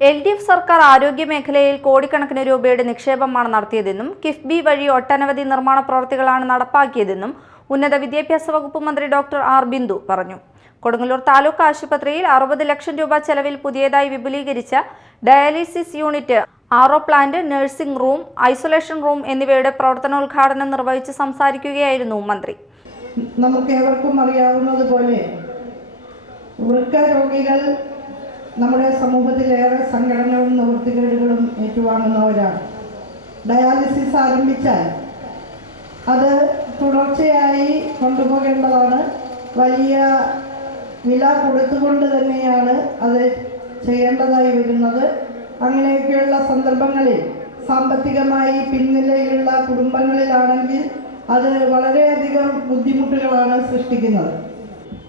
L D F സർക്കാർ ആരോഗ്യ മേഖലയിൽ കോടിക്കണക്കിന് രൂപയുടെ നിക്ഷേപമാണ് നടത്തിയതെന്നും കിഫ്ബി വഴി ഒട്ടനവധി നിർമ്മാണ പ്രവർത്തികളാണ് നടപ്പാക്കിയതെന്നും ഉന്നത വിദ്യാഭ്യാസ വകുപ്പ് മന്ത്രി ഡോക്ടർ ആർ. ബിന്ദു പറഞ്ഞു. കൊടുങ്ങല്ലൂർ താലൂക്ക് ആശുപത്രിയിൽ അറുപത് ലക്ഷം രൂപ ചെലവിൽ പുതിയതായി വിപുലീകരിച്ച dialysis unit RO plant nursing room isolation room എന്നിവയുടെ പ്രവർത്തനോദ്ഘാടനം നിർവഹിച്ച് സംസാരിക്കുകയായിരുന്നു മന്ത്രി. നമുക്ക് ഏവർക്കും അറിയാവുന്നതുപോലെ വൃക്ക രോഗികൾ നമ്മുടെ സമൂഹത്തിലേറെ സംഘടനകളും നിവൃത്തികേടുകളും ഏറ്റുവാങ്ങുന്നവരാണ്. ഡയാലിസിസ് ആരംഭിച്ചാൽ അത് തുടർച്ചയായി കൊണ്ടുപോകേണ്ടതാണ്. വലിയ വില കൊടുത്തുകൊണ്ട് തന്നെയാണ് അത് ചെയ്യേണ്ടതായി വരുന്നത്. അങ്ങനെയൊക്കെയുള്ള സന്ദർഭങ്ങളിൽ സാമ്പത്തികമായി പിന്നിലയിലുള്ള കുടുംബങ്ങളിലാണെങ്കിൽ അത് വളരെയധികം ബുദ്ധിമുട്ടുകളാണ് സൃഷ്ടിക്കുന്നത്.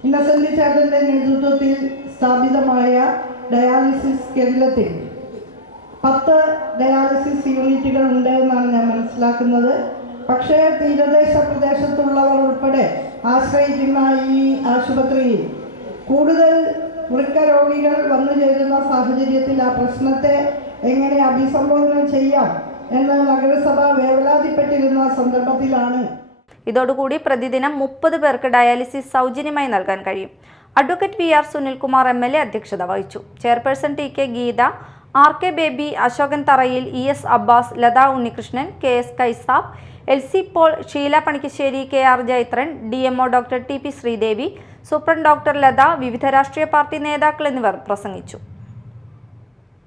ഇന്നസെന്റ് ചേട്ടന്റെ നേതൃത്വത്തിൽ സ്ഥാപിതമായ ഡയാലിസിസ് കേന്ദ്രത്തിൽ പത്ത് ഡയാലിസിസ് യൂണിറ്റുകൾ ഉണ്ട് എന്നാണ് ഞാൻ മനസ്സിലാക്കുന്നത്. പക്ഷേ തീരദേശ പ്രദേശത്തുള്ളവർ ഉൾപ്പെടെ ആശ്രയിക്കുന്ന ഈ ആശുപത്രിയിൽ കൂടുതൽ വൃക്ക രോഗികൾ വന്നു ചേരുന്ന സാഹചര്യത്തിൽ ആ പ്രശ്നത്തെ എങ്ങനെ അഭിസംബോധന ചെയ്യാം എന്ന് നഗരസഭ വേവലാതിപ്പെട്ടിരുന്ന സന്ദർഭത്തിലാണ്. ഇതോടുകൂടി പ്രതിദിനം മുപ്പത് പേർക്ക് ഡയാലിസിസ് സൗജന്യമായി നൽകാൻ കഴിയും. Advocate V R Sunilkumar M L A അധ്യക്ഷത വഹിച്ചു. Chairperson T K Geetha R K Baby Ashokan Tharayil E S Abbas Latha Unnikrishnan K S Kaisab L C Paul Sheela Panikkassery K R Jayathran D M O doctor T P Sreedevi superintendent doctor Latha വിവിധ രാഷ്ട്രീയ party നേതാക്കൾ എന്നിവർ പ്രസംഗിച്ചു.